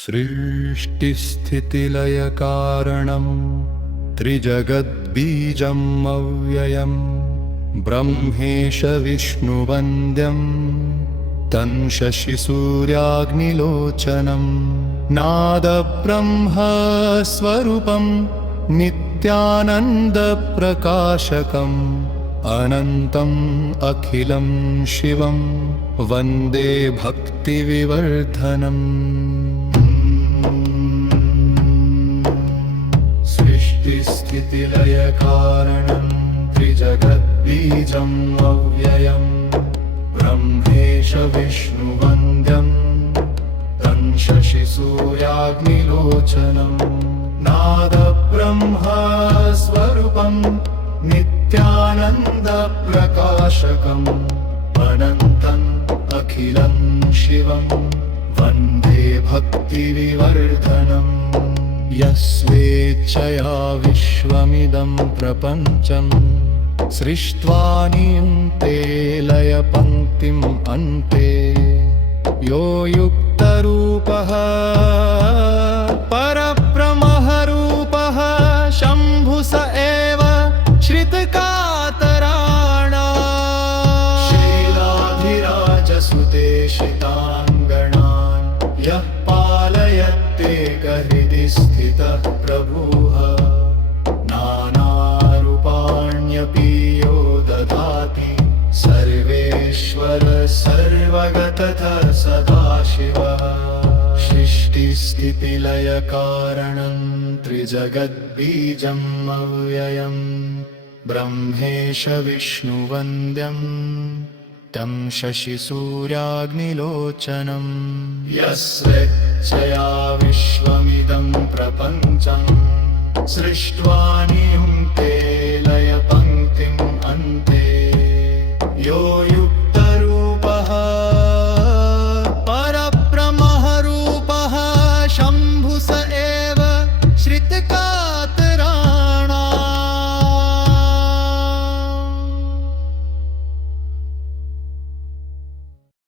सृष्टिस्थितिलयकारणं त्रिजगद्बीजम् अव्ययम् ब्रह्मेश विष्णुवन्द्यं तं शशिसूर्याग्निलोचनं नादब्रह्मस्वरूपं नित्यानन्दप्रकाशकम् अनन्तम् अखिलं शिवं वन्दे भक्तिविवर्धनम्। सृष्टिस्थितिलयकारणं त्रिजगद्बीजम् अव्ययम् ब्रह्मेश विष्णुवन्द्यं तं शशिसूर्याग्निलोचनं नादब्रह्मस्वरूपं नित्यानन्दप्रकाशकम् अनन्तम् अखिलं शिवं वन्दे भक्तिविवर्धनम्। यस्वेच्छया विश्वमिदं प्रपञ्चम् सृष्ट्वा नियन्ते लयपङ्क्तिम् अन्ते यो युक्तरूपः परब्रह्मरूपः शम्भुः स एव श्रितकातराणाम् शीलाधिराजसुतेशिताङ्गणान् यः पालयत्येकहृदि स्थितः प्रभुः नानारूपाण्यपि यो ददाति सर्वेश्वर सर्वगतः सदाशिवः। सृष्टिस्थितिलयकारणं त्रिजगद्बीजम् अव्ययम् ब्रह्मेश विष्णुवन्द्यं तं शशिसूर्याग्निलोचनं यस्वेच्छया विश्वमिदं प्रपञ्चं सृष्ट्वा नियुङ्क्ते